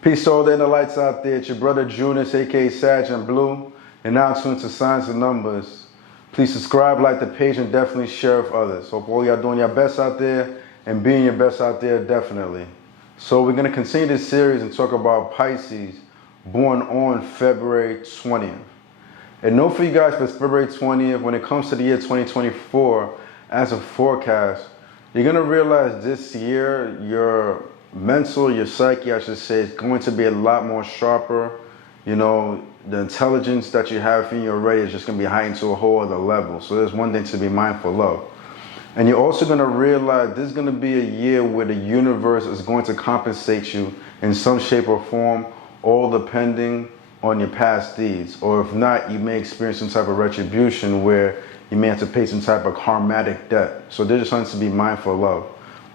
Peace to all the inner lights out there. It's your brother Junus, aka Sag and Blue, and now tuned to Science and Numbers. Please subscribe, like the page, and definitely share with others. Hope all y'all doing your best out there and being your best out there, definitely. So we're gonna continue this series and talk about Pisces, born on February 20th. And note for you guys, for February 20th, when it comes to the year 2024, as a forecast, you're gonna realize this year your mental, your psyche, I should say, is going to be a lot more sharper. You know, the intelligence that you have in you already is just going to be heightened to a whole other level. So there's one thing to be mindful of. And you're also going to realize this is going to be a year where the universe is going to compensate you in some shape or form, all depending on your past deeds. Or if not, you may experience some type of retribution where you may have to pay some type of karmatic debt. So there's just something to be mindful of.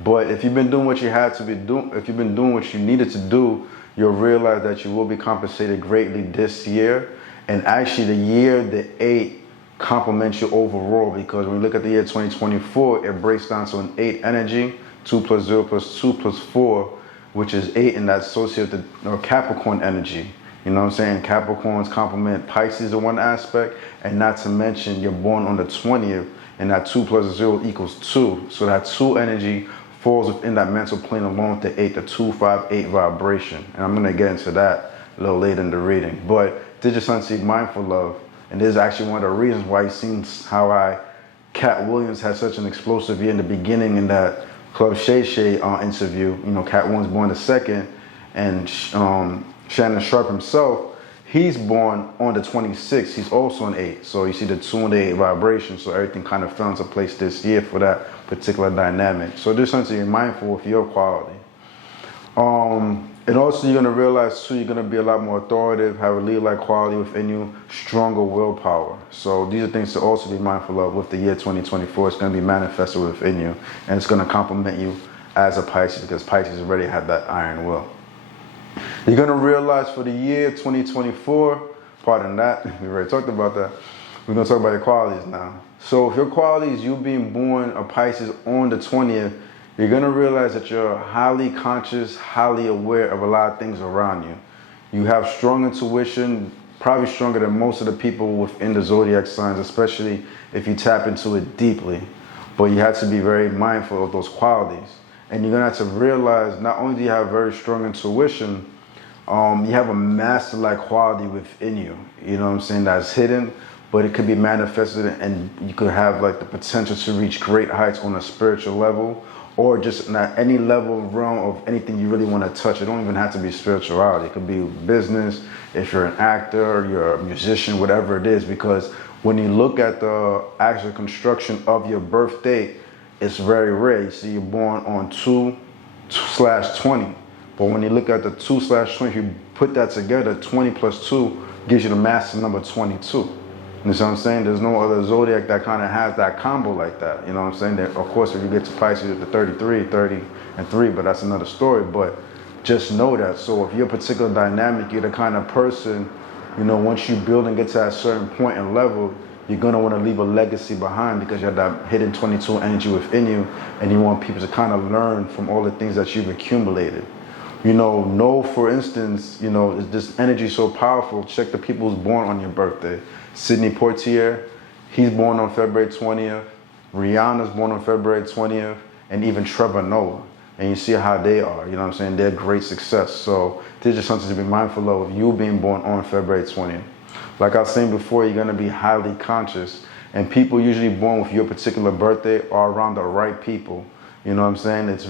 But if you've been doing what you had to be doing, if you've been doing what you needed to do, you'll realize that you will be compensated greatly this year. And actually the year, the 8 complements you overall, because when you look at the year 2024, it breaks down to an 8 energy, 2 plus 0 plus 2 plus 4, which is 8, and that's associated with the Capricorn energy. You know what I'm saying? Capricorns complement Pisces in one aspect, and not to mention you're born on the 20th, and that 2 plus 0 equals 2. So that 2 energy falls within that mental plane along with the 8, the 258 vibration. And I'm going to get into that a little later in the reading. But this is something to be mindful of. And this is actually one of the reasons why it seems how Cat Williams had such an explosive year in the beginning in that Club Shay Shay interview. You know, Cat Williams born the 2nd, and Shannon Sharp himself, he's born on the 26th. He's also an 8. So you see the 2 and the 8 vibration. So everything kind of fell into place this year for that particular dynamic. So there's something to be mindful of your quality. And also you're going to realize too, you're going to be a lot more authoritative, have a leader-like quality within you, stronger willpower. So these are things to also be mindful of with the year 2024. It's going to be manifested within you, and it's going to complement you as a Pisces, because Pisces already have that iron will. You're going to realize for the year 2024, pardon that, we already talked about that. We're going to talk about your qualities now. So if your qualities, you being born a Pisces on the 20th, you're going to realize that you're highly conscious, highly aware of a lot of things around you. You have strong intuition, probably stronger than most of the people within the zodiac signs, especially if you tap into it deeply. But you have to be very mindful of those qualities. And you're going to have to realize not only do you have very strong intuition, you have a master-like quality within you. You know what I'm saying? That's hidden, but it could be manifested, and you could have like the potential to reach great heights on a spiritual level, or just not any level realm of anything you really want to touch. It don't even have to be spirituality. It could be business, if you're an actor, you're a musician, whatever it is, because when you look at the actual construction of your birth date, it's very rare. You see you're born on 2/20. But when you look at the 2/20, if you put that together, 20 plus 2 gives you the master number 22. You know what I'm saying? There's no other zodiac that kind of has that combo like that. You know what I'm saying? That, of course, if you get to Pisces at the 33, 30, and 3, but that's another story. But just know that. So if you're a particular dynamic, you're the kind of person, you know, once you build and get to that certain point and level, you're going to want to leave a legacy behind, because you have that hidden 22 energy within you, and you want people to kind of learn from all the things that you've accumulated. You know, for instance, you know, this energy so powerful. Check the people who's born on your birthday. Sidney Poitier, he's born on February 20th. Rihanna's born on February 20th. And even Trevor Noah. And you see how they are, you know what I'm saying? They're great success. So there's just something to be mindful of you being born on February 20th. Like I was saying before, you're going to be highly conscious. And people usually born with your particular birthday are around the right people. You know what I'm saying? It's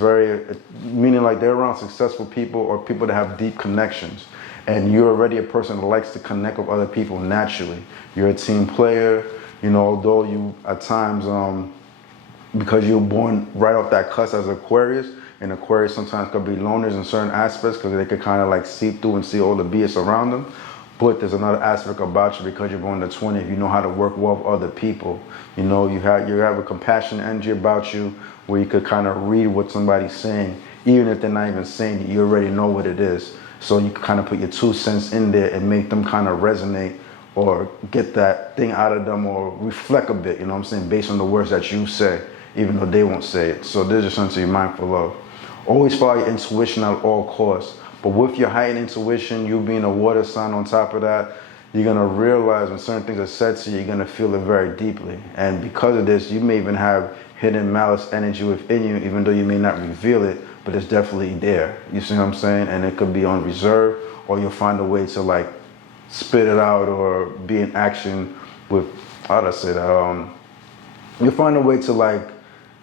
meaning like they're around successful people or people that have deep connections. And you're already a person that likes to connect with other people naturally. You're a team player, you know, although you at times, because you're born right off that cusp as Aquarius, and Aquarius sometimes could be loners in certain aspects because they could kind of like see through and see all the BS around them. But there's another aspect about you, because you're born the 20th, you know how to work well with other people. You know, you have a compassionate energy about you, where you could kind of read what somebody's saying, even if they're not even saying it, you already know what it is. So you can kind of put your 2 cents in there and make them kind of resonate, or get that thing out of them, or reflect a bit, you know what I'm saying, based on the words that you say, even though they won't say it. So there's just something to be mindful of. Always follow your intuition at all costs. But with your heightened intuition, you being a water sign on top of that, you're going to realize when certain things are said to you, you're going to feel it very deeply. And because of this, you may even have hidden malice energy within you, even though you may not reveal it, but it's definitely there. You see what I'm saying? And it could be on reserve, or you'll find a way to like spit it out or be in action with, how do I say that? You'll find a way to like,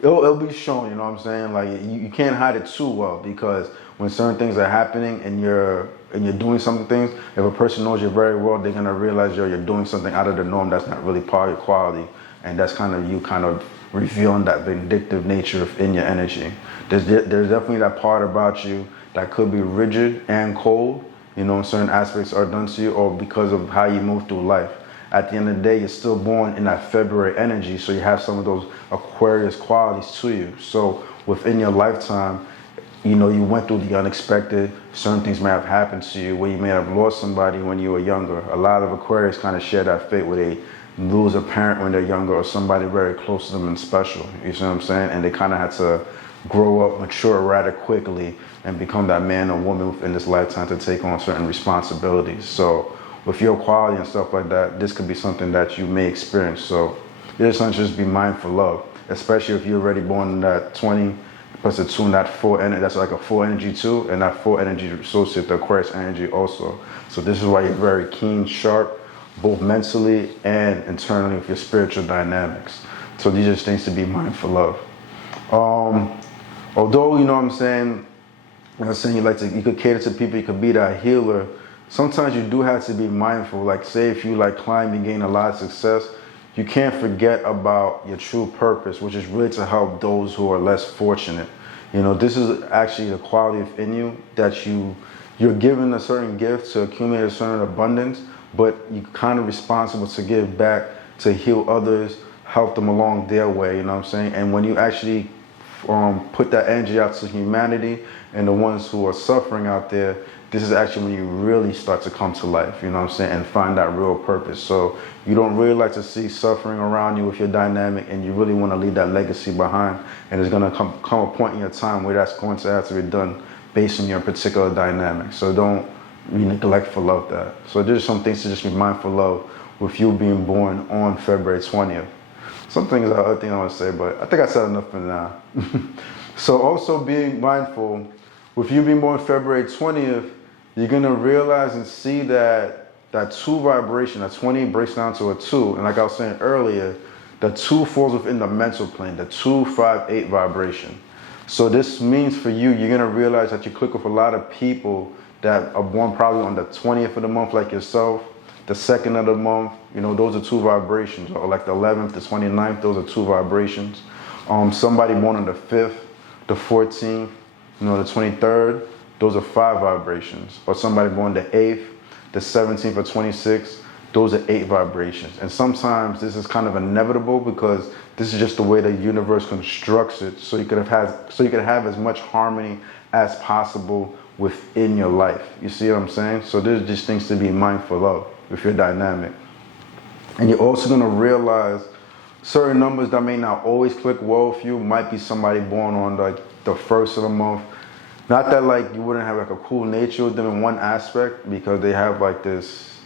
it'll be shown, you know what I'm saying? Like you can't hide it too well, because when certain things are happening and you're doing some things, if a person knows you very well, they're gonna realize you're doing something out of the norm that's not really part of your quality, and that's kind of you kind of revealing that vindictive nature in your energy. There's definitely that part about you that could be rigid and cold, you know, certain aspects are done to you, or because of how you move through life. At the end of the day, you're still born in that February energy, so you have some of those Aquarius qualities to you. So within your lifetime, you know, you went through the unexpected. Certain things may have happened to you where you may have lost somebody when you were younger. A lot of Aquarius kind of share that fate where they lose a parent when they're younger, or somebody very close to them and special. You see what I'm saying? And they kind of had to grow up, mature rather quickly, and become that man or woman within this lifetime to take on certain responsibilities. So with your quality and stuff like that, this could be something that you may experience. So you just be mindful of, especially if you're already born in that 20 plus a 2 in that 4 energy, that's like a 4 energy too, and that 4 energy associates the Aquarius energy also. So this is why you're very keen, sharp, both mentally and internally with your spiritual dynamics. So these are just things to be mindful of. Although, you know what I'm saying, you could cater to people, you could be that healer, sometimes you do have to be mindful. Like say if you like climb, you gain a lot of success, you can't forget about your true purpose, which is really to help those who are less fortunate. You know, this is actually the quality within you that you're given a certain gift to accumulate a certain abundance, but you're kind of responsible to give back, to heal others, help them along their way, you know what I'm saying? And when you actually put that energy out to humanity and the ones who are suffering out there, this is actually when you really start to come to life, you know what I'm saying, and find that real purpose. So you don't really like to see suffering around you with your dynamic, and you really want to leave that legacy behind. And there's going to come a point in your time where that's going to have to be done based on your particular dynamic. So don't be neglectful of that. So there's some things to just be mindful of with you being born on February 20th. Some things are other things I want to say, but I think I said enough for now. So also being mindful, with you being born February 20th, you're going to realize and see that 2 vibration, that 20 breaks down to a 2. And like I was saying earlier, the 2 falls within the mental plane, the 2-5-8 vibration. So this means for you, you're going to realize that you click with a lot of people that are born probably on the 20th of the month, like yourself, the 2nd of the month, you know, those are 2 vibrations, or like the 11th, the 29th, those are 2 vibrations. Somebody born on the 5th, the 14th, you know, the 23rd, those are 5 vibrations. Or somebody born the 8th, the 17th or 26th, those are 8 vibrations. And sometimes this is kind of inevitable because this is just the way the universe constructs it, so you could have as much harmony as possible within your life. You see what I'm saying? So there's just things to be mindful of with your dynamic. And you're also going to realize certain numbers that may not always click well with you might be somebody born on like the 1st of the month. Not that like you wouldn't have like a cool nature with them in one aspect, because they have like this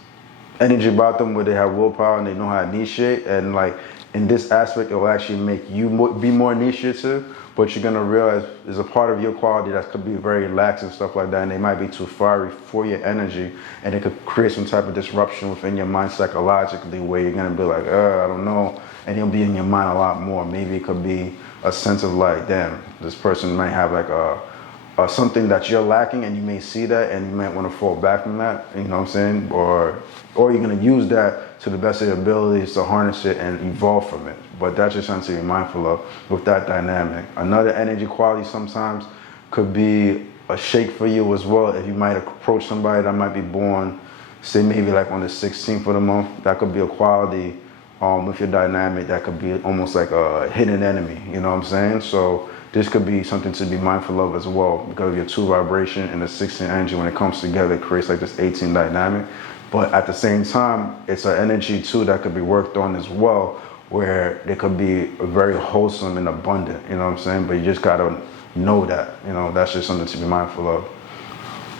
energy about them where they have willpower and they know how to initiate, and like in this aspect it will actually make you be more initiative, but you're going to realize there's a part of your quality that could be very lax and stuff like that, and they might be too fiery for your energy, and it could create some type of disruption within your mind psychologically where you're going to be like, I don't know, and you'll be in your mind a lot more. Maybe it could be a sense of like, damn, this person might have like something that you're lacking, and you may see that and you might want to fall back from that, you know what I'm saying? Or you're going to use that to the best of your abilities to harness it and evolve from it. But that's just something to be mindful of with that dynamic. Another energy quality sometimes could be a shake for you as well. If you might approach somebody that might be born, say maybe like on the 16th of the month, that could be a quality with your dynamic that could be almost like a hidden enemy, you know what I'm saying? So this could be something to be mindful of as well, because of your 2 vibration and the 16 energy. When it comes together, it creates like this 18 dynamic. But at the same time, it's an energy too that could be worked on as well, where it could be very wholesome and abundant, you know what I'm saying? But you just gotta know that, you know, that's just something to be mindful of.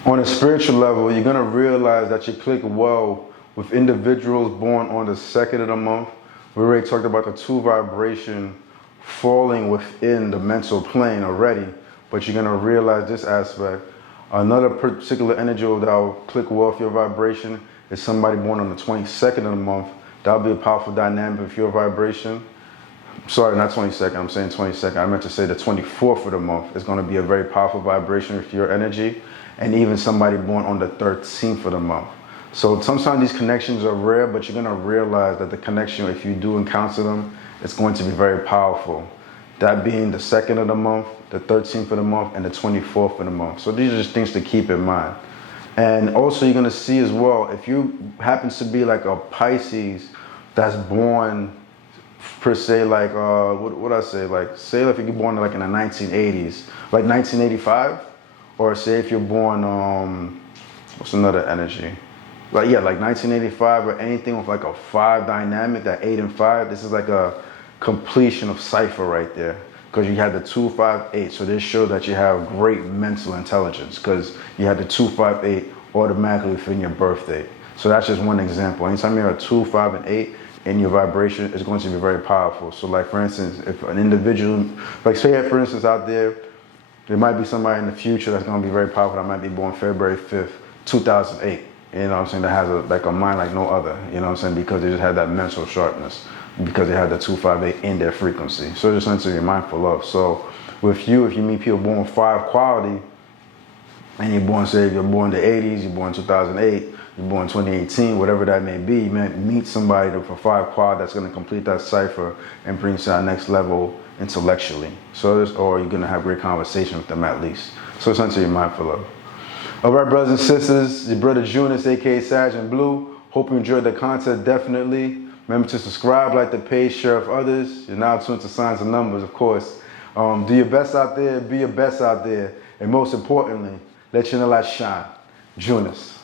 On a spiritual level, you're going to realize that you click well with individuals born on the second of the month. We already talked about the 2 vibration falling within the mental plane already, but you're going to realize this aspect. Another particular energy that will click well with your vibration is somebody born on the 22nd of the month. That'll be a powerful dynamic with your vibration. Sorry, not 22nd, I'm saying 22nd. I meant to say the 24th of the month is going to be a very powerful vibration with your energy, and even somebody born on the 13th of the month. So sometimes these connections are rare, but you're going to realize that the connection, if you do encounter them, it's going to be very powerful. That being the 2nd of the month, the 13th of the month, and the 24th of the month. So these are just things to keep in mind. And also you're going to see as well, if you happen to be like a Pisces that's born per se, like, what I say, like, say if you're born like in the 1980s, like 1985, or say if you're born, what's another energy? Like, yeah, like 1985 or anything with like a 5 dynamic, that 8 and 5, this is like a completion of cipher right there. Because you had the 2, 5, 8. So this shows that you have great mental intelligence because you had the 2, 5, 8 automatically within your birth date. So that's just one example. Anytime you have 2, 5, and 8 in your vibration, it's going to be very powerful. So like for instance, if an individual, like say for instance out there might be somebody in the future that's going to be very powerful that might be born February 5th, 2008. You know what I'm saying? That has a mind like no other. You know what I'm saying? Because they just had that mental sharpness. Because they have the 258 in their frequency. So it's just something to be mindful of. So with you, if you meet people born with 5 quality, and you're born, say, you're born in the 80s, you're born in 2008, you're born in 2018, whatever that may be, you might meet somebody for 5 quad that's going to complete that cipher and bring you to that next level intellectually. So or you're going to have great conversation with them at least. So it's something to be mindful of. All right, brothers and sisters, your brother Junus, aka Sag and Blue. Hope you enjoyed the content, definitely. Remember to subscribe, like the page, share with others. You're now tuned to Signs and Numbers, of course. Do your best out there, be your best out there. And most importantly, let your light shine. Junus.